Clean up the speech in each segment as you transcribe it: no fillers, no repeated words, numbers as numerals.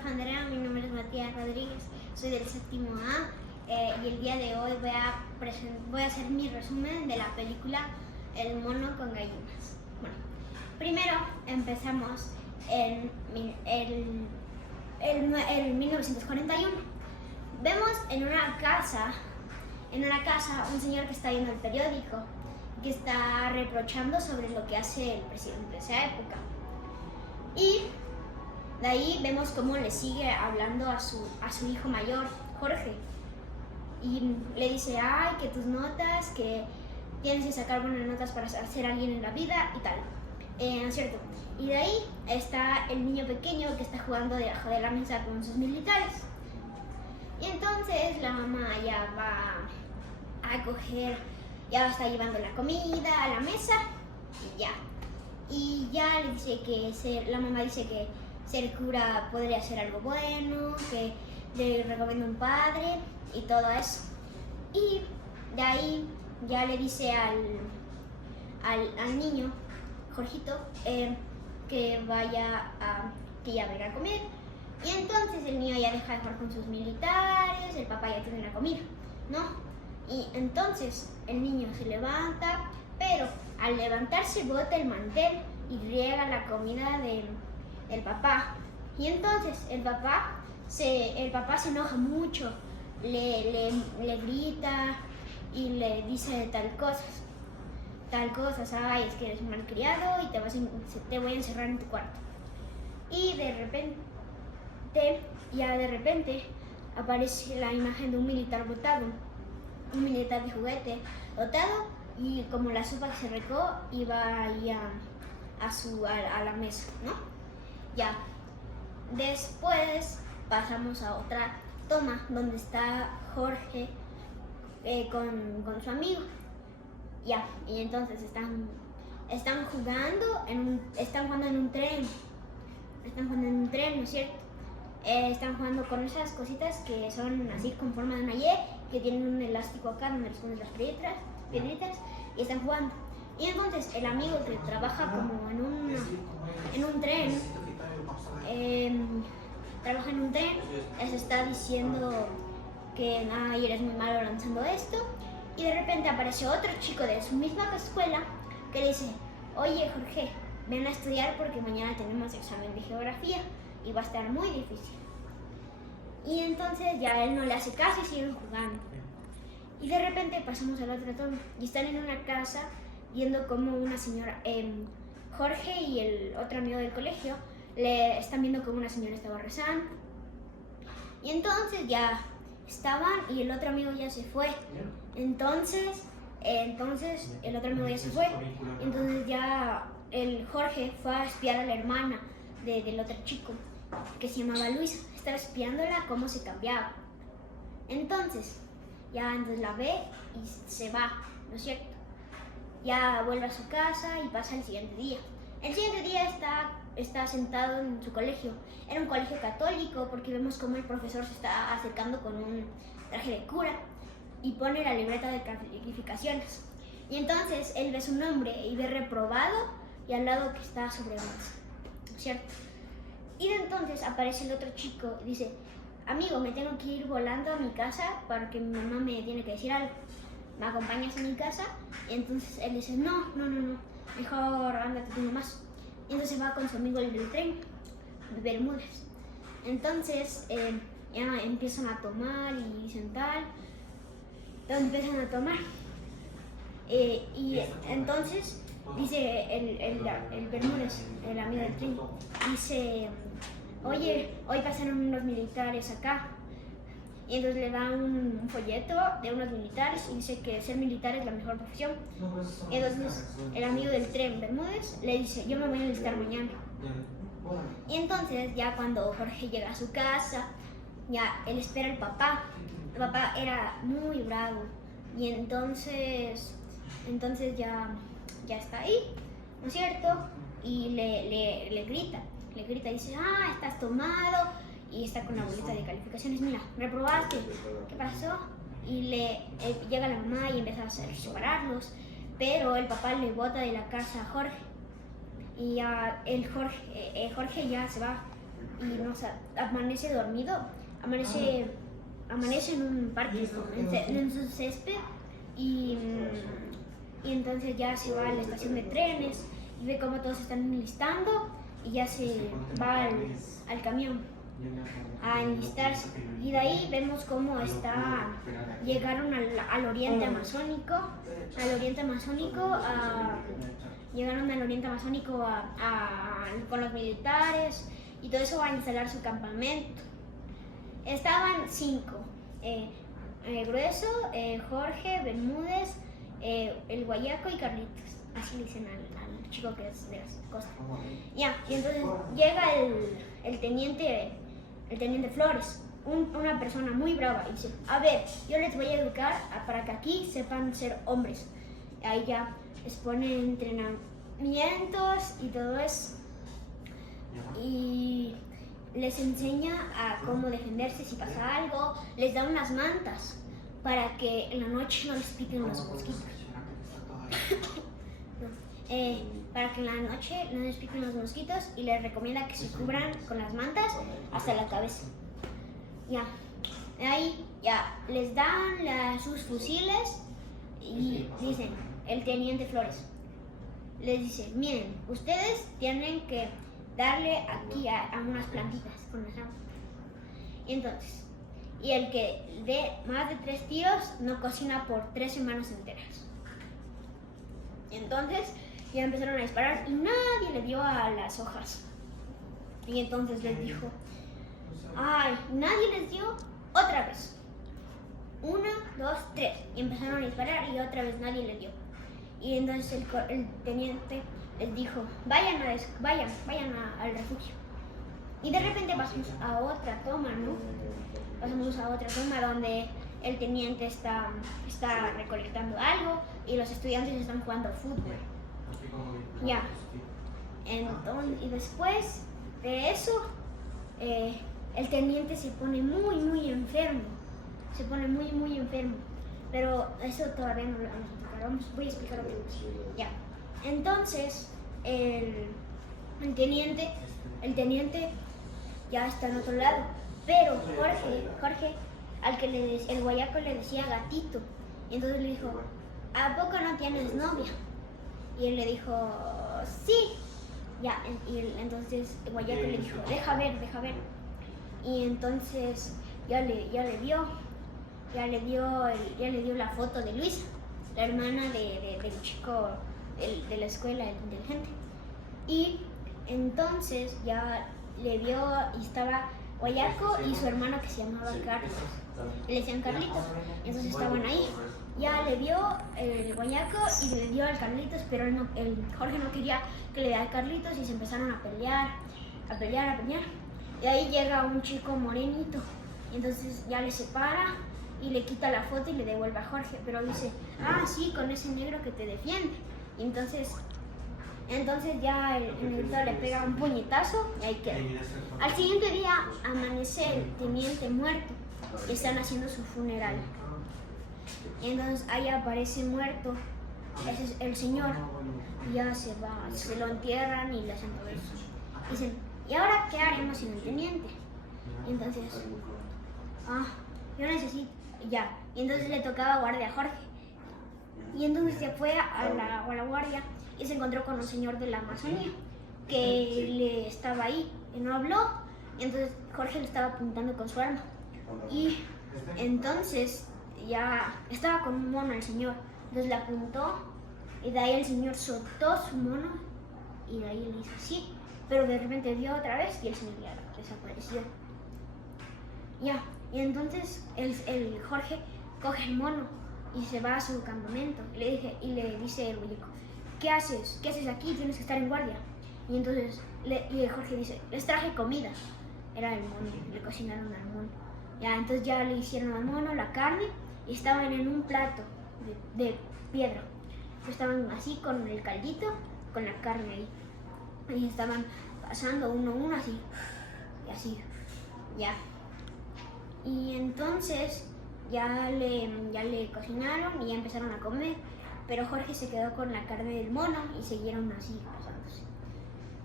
profe Andrea, mi nombre es Matías Rodríguez, soy del séptimo A y el día de hoy voy a hacer mi resumen de la película El mono con gallinas. Bueno, primero empezamos en 1941. Vemos en una casa un señor que está viendo el periódico, que está reprochando sobre lo que hace el presidente de esa época. Y de ahí vemos cómo le sigue hablando a su hijo mayor, Jorge, y le dice, ay, que tus notas, que tienes que sacar buenas notas para ser alguien en la vida y tal, ¿no es cierto? Y de ahí está el niño pequeño que está jugando debajo de la mesa con sus militares. Y entonces la mamá ya va a coger, ya está llevando la comida a la mesa y ya. Y ya le dice la mamá dice que ser cura podría ser algo bueno, que le recomienda un padre y todo eso. Y de ahí ya le dice al niño, Jorgito, que ya venga a comer. Y entonces el niño ya deja de jugar con sus militares, el papá ya tiene la comida, ¿no? Y entonces el niño se levanta, pero al levantarse bota el mantel y riega la comida del papá. Y entonces el papá se enoja mucho, le grita y le dice tal cosas, ay, es que eres un malcriado y te voy a encerrar en tu cuarto. Y de repente aparece la imagen de un militar botado, un militar de juguete botado, y como la sopa que se recó iba ahí a la mesa, ¿no? Ya. Después pasamos a otra toma donde está Jorge con su amigo. Ya, y entonces están jugando en un tren. Están jugando en un tren, ¿no es cierto? Están jugando con esas cositas que son así con forma de una Y, que tienen un elástico acá donde les pones las piedritas, y están jugando. Y entonces el amigo que trabaja como en un tren, les está diciendo que eres muy malo lanzando esto. Y de repente aparece otro chico de su misma escuela que le dice, oye Jorge, ven a estudiar porque mañana tenemos examen de geografía y va a estar muy difícil. Y entonces ya él no le hace caso y siguen jugando. Y de repente pasamos al otro tono y están en una casa viendo como una señora, Jorge y el otro amigo del colegio, le están viendo como una señora estaba rezando. Y entonces ya estaban y el otro amigo ya se fue. Entonces el otro amigo ya se fue. Entonces ya el Jorge fue a espiar a la hermana del otro chico, que se llamaba Luisa. Estaba espiándola cómo se cambiaba. Entonces la ve y se va, ¿no es cierto? Ya vuelve a su casa y pasa el siguiente día. El siguiente día está sentado en su colegio. Era un colegio católico porque vemos cómo el profesor se está acercando con un traje de cura y pone la libreta de calificaciones. Y entonces él ve su nombre y ve reprobado y al lado que está sobre más, ¿cierto? Y de entonces aparece el otro chico y dice, amigo, me tengo que ir volando a mi casa porque mi mamá me tiene que decir algo. ¿Me acompañas a mi casa? Y entonces él dice, no, mejor ándate tú nomás. Y entonces va con su amigo el del tren, de Bermúdez. Entonces ya empiezan a tomar y dicen tal. Entonces empiezan a tomar. Y entonces dice el Bermúdez, el amigo del tren, dice, oye, hoy pasaron unos militares acá. Y entonces le dan un folleto de unos militares y dice que ser militar es la mejor profesión. Y entonces el amigo del tren, Bermúdez, le dice, yo me voy a enlistar mañana. Y entonces ya cuando Jorge llega a su casa, ya él espera al papá. El papá era muy bravo y entonces ya está ahí, ¿no es cierto? Y le grita y dice, estás tomado. Y está con la bolita de calificaciones, mira, reprobaste, ¿qué pasó? Y llega la mamá y empieza a separarlos, pero el papá le bota de la casa a Jorge. Y ya Jorge ya se va, y no, o sea, amanece dormido, amanece en un parque, ¿no? En su césped y entonces ya se va a la estación de trenes y ve cómo todos se están enlistando y ya se va al camión a enlistarse. Y de ahí vemos cómo llegaron al oriente amazónico, llegaron al oriente amazónico con los militares y todo eso a instalar su campamento. Estaban 5, Grueso, Jorge, Bermúdez, el Guayaco y Carlitos, así le dicen al chico que es de las costas. Ya, y entonces llega el teniente Flores, una persona muy brava, y dice, a ver, yo les voy a educar para que aquí sepan ser hombres. Ahí ya les pone entrenamientos y todo eso. Y les enseña a cómo defenderse si pasa algo, les da unas mantas para que en la noche no les piquen los mosquitos. Para que en la noche no les piquen los mosquitos y les recomienda que se cubran con las mantas hasta la cabeza. Ya, ahí ya les dan sus fusiles y dicen, el teniente Flores les dice, miren, ustedes tienen que darle aquí a unas plantitas con las ramas. Y entonces, y el que dé más de 3 tiros no cocina por 3 semanas enteras. Y entonces ya empezaron a disparar y nadie le dio a las hojas. Y entonces les dijo, ay, nadie les dio, otra vez. 1, 2, 3. Y empezaron a disparar y otra vez nadie les dio. Y entonces el teniente les dijo, vayan al refugio. Y de repente pasamos a otra toma, ¿no? Pasamos a otra toma donde el teniente está recolectando algo y los estudiantes están jugando fútbol. Ya. Entonces, y después de eso, el teniente se pone muy enfermo. Se pone muy enfermo. Pero eso todavía no lo vamos a explicar. Voy a explicar otra cosa. Ya. Entonces, el teniente ya está en otro lado. Pero Jorge, el Guayaco le decía gatito. Y entonces le dijo, ¿a poco no tienes novia? Y él le dijo, sí. Ya, entonces el Guayaco le dijo, deja ver. Y entonces ya le dio la foto de Luisa, la hermana del chico de la escuela, el inteligente. Y entonces ya le vio y estaba Guayaco y su hermano que se llamaba Carlos. Le decían Carlitos. Entonces estaban ahí. Ya le vio el Guayaco y le dio al Carlitos, pero el Jorge no quería que le diera al Carlitos y se empezaron a pelear. Y ahí llega un chico morenito. Y entonces ya le separa y le quita la foto y le devuelve a Jorge. Pero dice, ah, sí, con ese negro que te defiende. Y entonces ya el negrito le pega un puñetazo y ahí queda. Al siguiente día amanece el teniente muerto y están haciendo su funeral. Y entonces ahí aparece muerto el señor y ya se va, se lo entierran y le hacen todo eso. Dicen, ¿y ahora qué haremos sin el teniente? Y entonces, yo necesito, ya. Y entonces le tocaba guardia a Jorge. Y entonces se fue a la guardia y se encontró con un señor de la Amazonía que le estaba ahí y no habló. Y entonces Jorge le estaba apuntando con su arma. Y entonces ya estaba con un mono el señor. Entonces le apuntó y de ahí el señor soltó su mono y de ahí le hizo así. Pero de repente dio otra vez y el señor ya desapareció. Ya, y entonces el Jorge coge el mono y se va a su campamento. Y le dice el Guayaco, ¿qué haces? ¿Qué haces aquí? Tienes que estar en guardia. Y entonces Jorge dice, les traje comida. Era el mono, le cocinaron al mono. Ya, entonces ya le hicieron al mono la carne y estaban en un plato de piedra. Estaban así con el caldito, con la carne ahí. Y estaban pasando uno a uno así, y así, ya. Y entonces ya le cocinaron y ya empezaron a comer, pero Jorge se quedó con la carne del mono y siguieron así pasándose.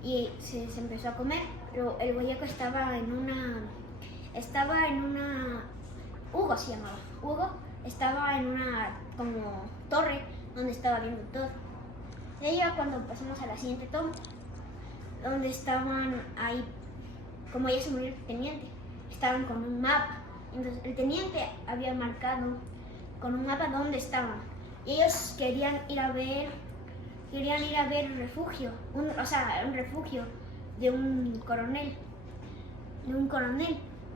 Y se empezó a comer, pero el boyaco estaba en una, Hugo se llamaba, Hugo estaba en una como torre donde estaba viendo todo. Y ahí ya cuando pasamos a la siguiente toma, donde estaban ahí, como ya se murió el teniente, estaban con un mapa. Entonces el teniente había marcado con un mapa dónde estaban. Y ellos querían ir a ver el refugio, un refugio de un coronel.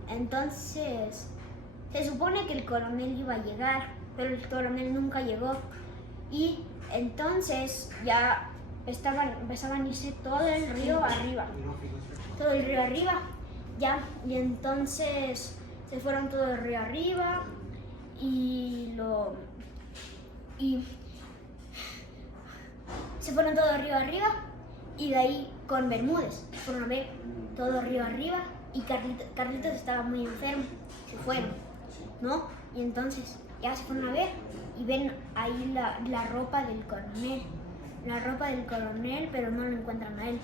Entonces se supone que el coronel iba a llegar, pero el coronel nunca llegó. Y entonces ya empezaban a irse todo el río arriba, ya, y entonces se fueron todo el río arriba se fueron todo el río arriba y de ahí con Bermúdez fueron a ver todo el río arriba y Carlitos estaba muy enfermo, se fueron, ¿no? Y entonces ya se fueron a ver y ven ahí la ropa del coronel, pero no lo encuentran a él.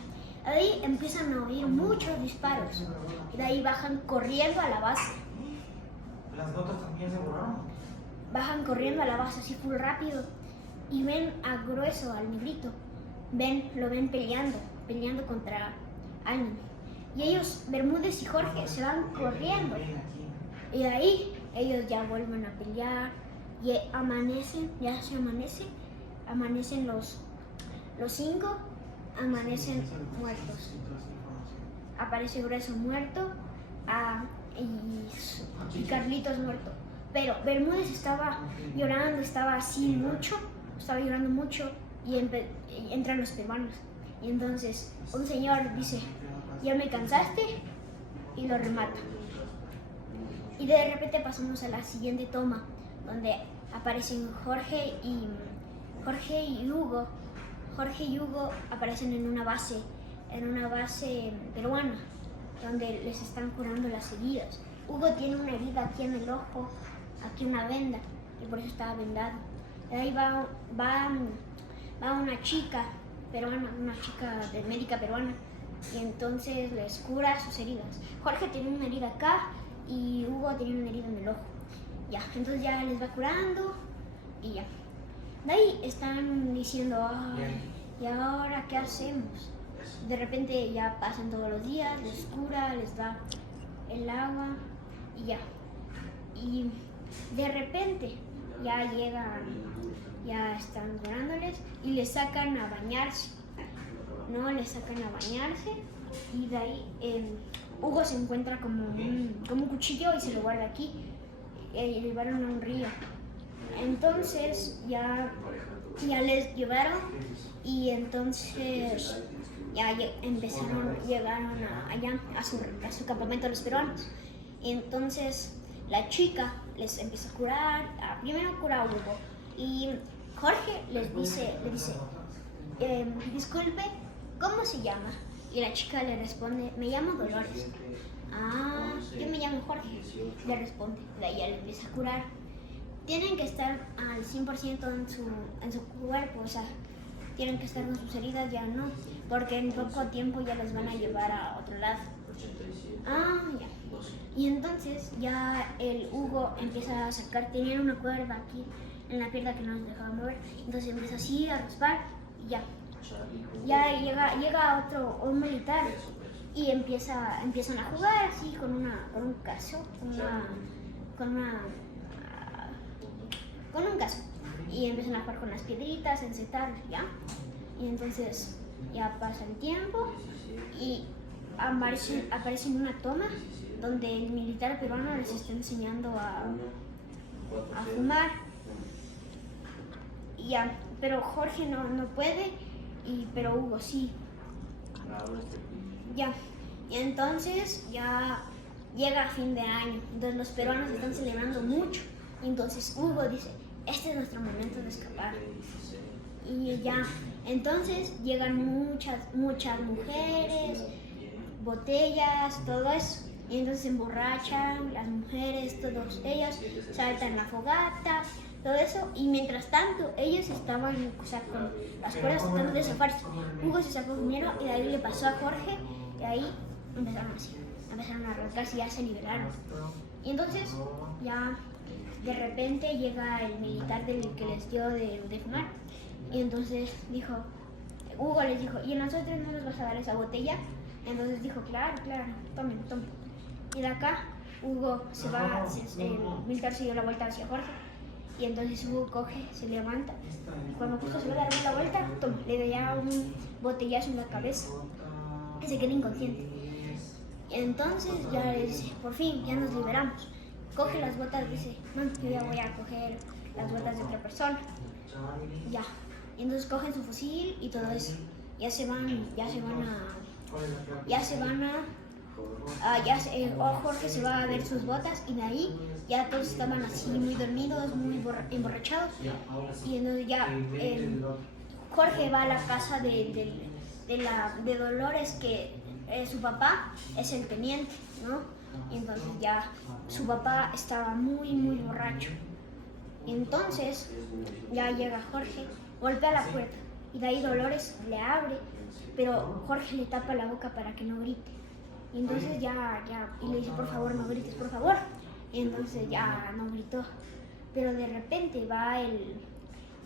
De ahí empiezan a oír muchos disparos y de ahí bajan corriendo a la base. ¿Las notas también se borraron? Bajan corriendo a la base así full rápido y ven a Grueso, al negrito. Lo ven peleando contra alguien. Y ellos, Bermúdez y Jorge, se van corriendo. Y de ahí ellos ya vuelven a pelear y amanecen los 5, amanecen muertos. Aparece Grueso muerto y Carlitos muerto. Pero Bermúdez estaba llorando, estaba llorando mucho y entran los peruanos. Y entonces un señor dice, ¿ya me cansaste? Y lo remata. Y de repente pasamos a la siguiente toma, donde aparecen Jorge y Hugo. Jorge y Hugo aparecen en una base peruana, donde les están curando las heridas. Hugo tiene una herida aquí en el ojo, aquí una venda, y por eso estaba vendado. De ahí va una chica peruana, médica peruana, y entonces les cura sus heridas. Jorge tiene una herida acá y Hugo tiene una herida en el ojo. Ya, entonces ya les va curando y ya. De ahí están diciendo, ay, ¿y ahora qué hacemos? De repente ya pasan todos los días, les cura, les da el agua y ya. Y de repente ya llegan, ya están curándoles y les sacan a bañarse. No, les sacan a bañarse y de ahí Hugo se encuentra como un cuchillo y se lo guarda aquí. Y lo llevaron a un río. Entonces ya les llevaron y entonces ya llegaron allá a su campamento los peruanos. Y entonces la chica les empieza a curar, primero cura a Hugo y Jorge le dice, disculpe, ¿cómo se llama? Y la chica le responde, me llamo Dolores. Ah, yo me llamo Jorge, le responde. De ahí ya le empieza a curar. Tienen que estar al 100% en su cuerpo, o sea, tienen que estar con sus heridas, ya no, porque en poco tiempo ya los van a llevar a otro lado. Ah, ya. Y entonces ya el Hugo empieza a sacar, tenía una cuerda aquí en la pierna que no nos dejaba mover, entonces empieza así a raspar y ya. Ya llega un militar y empiezan a jugar así con un caso, con un caso, y empiezan a jugar con las piedritas, encetar, ¿ya? Y entonces ya pasa el tiempo y aparece en una toma donde el militar peruano les está enseñando a fumar. Y ya, pero Jorge no puede, pero Hugo sí. Ya, y entonces ya llega fin de año, entonces los peruanos están celebrando mucho. Y entonces Hugo dice, este es nuestro momento de escapar. Y ya, entonces llegan muchas mujeres, botellas, todo eso. Y entonces se emborrachan las mujeres, todos ellos saltan la fogata, todo eso. Y mientras tanto, ellos estaban, o sea, con las cuerdas tratando de zafarse. Hugo se sacó dinero y de ahí le pasó a Jorge. Y ahí empezaron a arrancarse y ya se liberaron. Y entonces ya de repente llega el militar del que les dio de fumar y entonces Hugo les dijo, ¿y a nosotros no nos vas a dar esa botella? Y entonces dijo, claro, tomen. Y de acá Hugo el militar se dio la vuelta hacia Jorge y entonces Hugo coge, se levanta y cuando justo se va a dar la vuelta, toma, le da un botellazo en la cabeza y se queda inconsciente. Y entonces ya le dice, por fin, ya nos liberamos. Coge las botas, dice, no, yo ya voy a coger las botas de otra persona. Ya. Y entonces cogen su fusil y todo eso. Jorge se va a ver sus botas y de ahí ya todos estaban así muy dormidos, muy emborrachados. Y entonces ya Jorge va a la casa de Dolores, que su papá es el teniente, ¿no? Y entonces ya su papá estaba muy borracho. Y entonces ya llega Jorge, golpea la puerta y de ahí Dolores le abre, pero Jorge le tapa la boca para que no grite. Y entonces y le dice, por favor, no grites, por favor. Y entonces ya no gritó. Pero de repente va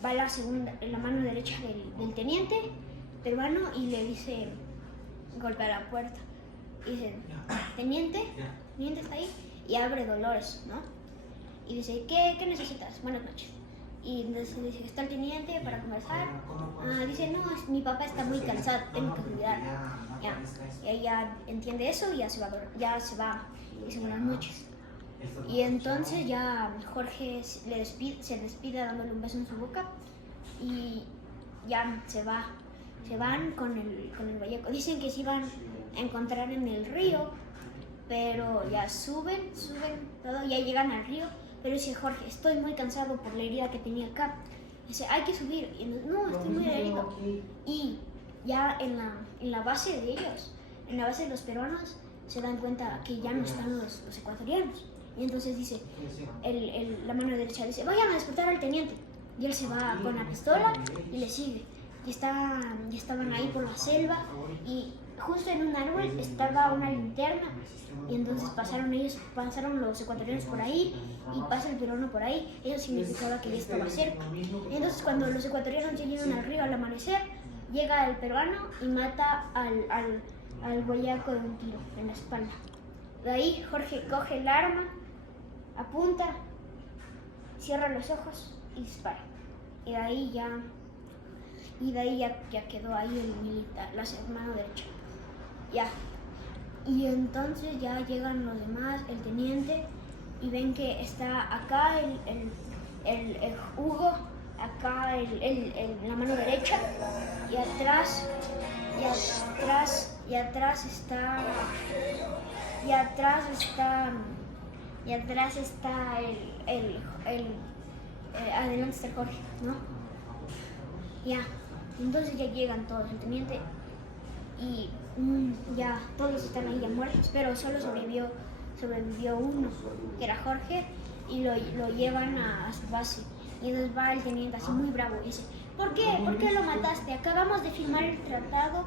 la mano derecha del teniente peruano y le dice, golpea la puerta. Y dice, teniente está ahí. Y abre Dolores, ¿no? Y dice, ¿qué necesitas? Buenas noches. Y entonces le dice, ¿está el teniente para conversar? Dice, no, mi papá está muy cansado, tengo que cuidar. Y ella entiende eso y ya se va. Dice, buenas noches. Y entonces ya Jorge se despide dándole un beso en su boca y ya se van con el Vallejo. Dicen que se iban a encontrar en el río, pero ya suben todo, ya llegan al río, pero dice Jorge, estoy muy cansado por la herida que tenía acá. Dice, hay que subir. Y no, estoy muy herido. Y ya en la base de ellos, en la base de los peruanos, se dan cuenta que ya no están los ecuatorianos. Y entonces dice, la mano derecha dice, vayan a despertar al teniente. Y él se va con la pistola y le sigue. Y estaban ahí por la selva y justo en un árbol estaba una linterna. Y entonces pasaron los ecuatorianos por ahí y pasa el peruano por ahí. Eso significaba que ya estaba cerca. Y entonces cuando los ecuatorianos ya llegan al río al amanecer, llega el peruano y mata al guayaco de un tiro en la espalda. De ahí Jorge coge el arma, apunta, cierra los ojos y dispara. Y de ahí ya quedó ahí el militar, la mano derecha. Ya. Y entonces ya llegan los demás, el teniente, y ven que está acá el Hugo, acá la mano derecha, y atrás está adelante está el Jorge, ¿no? Ya, entonces ya llegan todos, el teniente, y ya todos están ahí ya muertos, pero solo sobrevivió uno, que era Jorge, y lo llevan a su base. Y entonces va el teniente así muy bravo y dice, ¿por qué lo mataste? Acabamos de firmar el tratado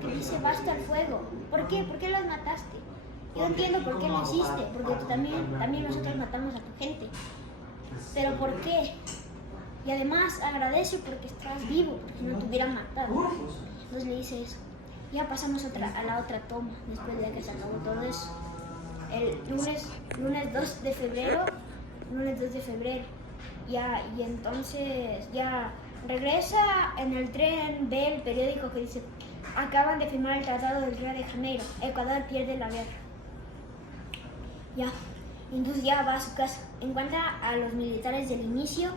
que dice basta al fuego. ¿Por qué los mataste? Yo entiendo por qué lo hiciste, porque tú también nosotros matamos a tu gente. ¿Pero por qué? Y además agradece porque estás vivo, porque no te hubieran matado. Entonces le dice eso. Ya pasamos a la otra toma, después de que se acabó todo eso. El lunes 2 de febrero, y entonces ya regresa en el tren, ve el periódico que dice, acaban de firmar el tratado del Río de Janeiro, Ecuador pierde la guerra. Ya, entonces ya va a su casa, encuentra a los militares del inicio,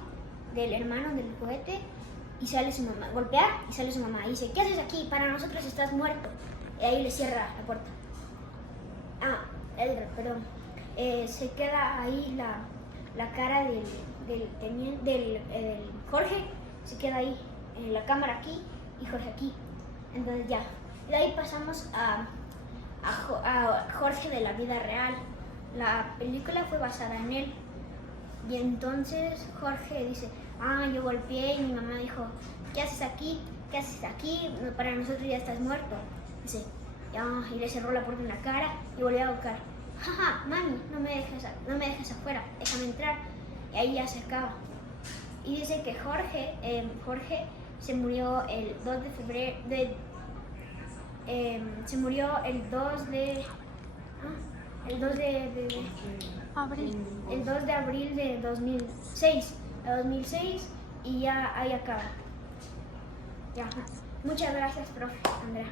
del hermano del cohete, y sale su mamá, golpea y sale su mamá y dice, ¿qué haces aquí? Para nosotros estás muerto. Y ahí le cierra la puerta. Se queda ahí la cara del Jorge, se queda ahí, en la cámara aquí y Jorge aquí. Entonces ya, de ahí pasamos a Jorge de la vida real. La película fue basada en él. Y entonces Jorge dice, yo golpeé y mi mamá dijo, ¿qué haces aquí? Para nosotros ya estás muerto. Dice, y le cerró la puerta en la cara y volvió a tocar. Jaja, mami, no me dejes afuera, déjame entrar. Y ahí ya se acaba. Y dice que Jorge se murió el 2 de febrero se murió el 2 de Abril. el 2 de abril de 2006 y ya ahí acaba. Ya. Muchas gracias, profe Andrea.